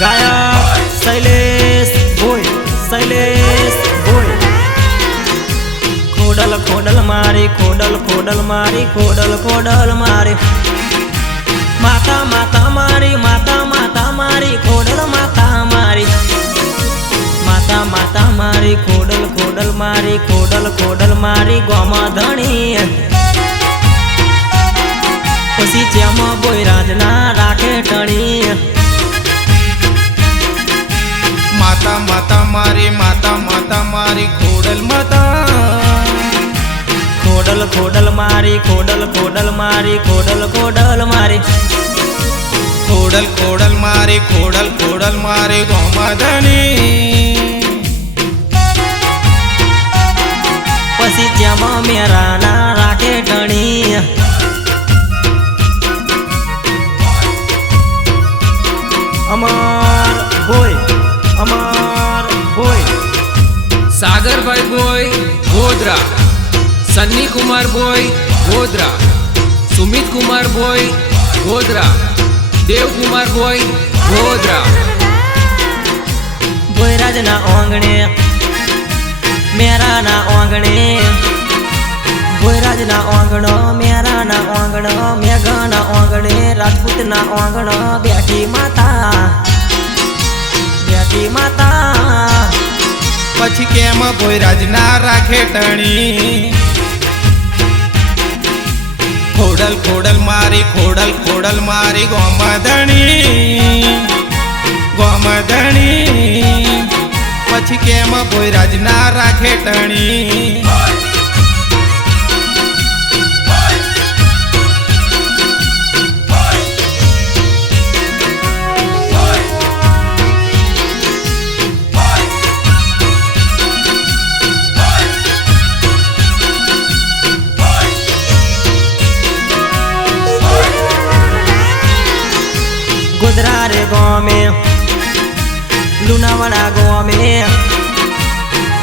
गायक शैलेश भोई खोडल खोडल मारी खोडल खोडल मारी खोडल खोडल मारी माता माता मारी माता माता मारी खोडल माता मारी माता माता मारी खोडल खोडल मारी खोडल खोडल मारी गोमा धणी पसी चेम बोयराजना राखे टणी माता माता मारी खोडल माता खोडल खोडल मारी खोडल खोडल मारी खोडल खोडल मारी खोडल खोडल मारी गोमाधनी पसी चेम मेरा ना राखे टणी अमर भोई सागर भाई बोय गोधरा, सन्नी कुमार बोय गोधरा, सुमित कुमार बोय गोधरा, देव कुमार बोय गोधरा। बोयराज ना आंगणे मेरा ना आंगणे बोयराज ना आंगणो मेरा ना आंगणो मेघा ना आंगणे राजपूत ना आंगणो बैठी माता पछी केम बोयराज ना राखे टणी खोडल खोडल मारी गोमाधनी पछी केम बोयराज ना राखे टणी गोधरा रे गाँव में लुनावाड़ा गाँव में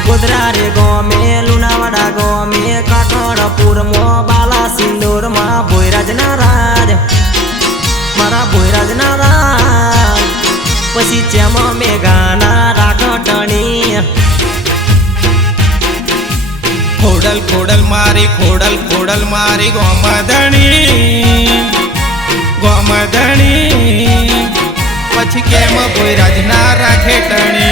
गोधरा रे गाँव में लुनावाड़ा गाँव में काठड़पुर मो बाला सिंदूर मा बोयराज नाराज मारा बोयराज नाराज पसी चेम में गाना राख टणी खोडल खोडल मारी गोमाधनी पछी केम बोयराज ना राखे टणी।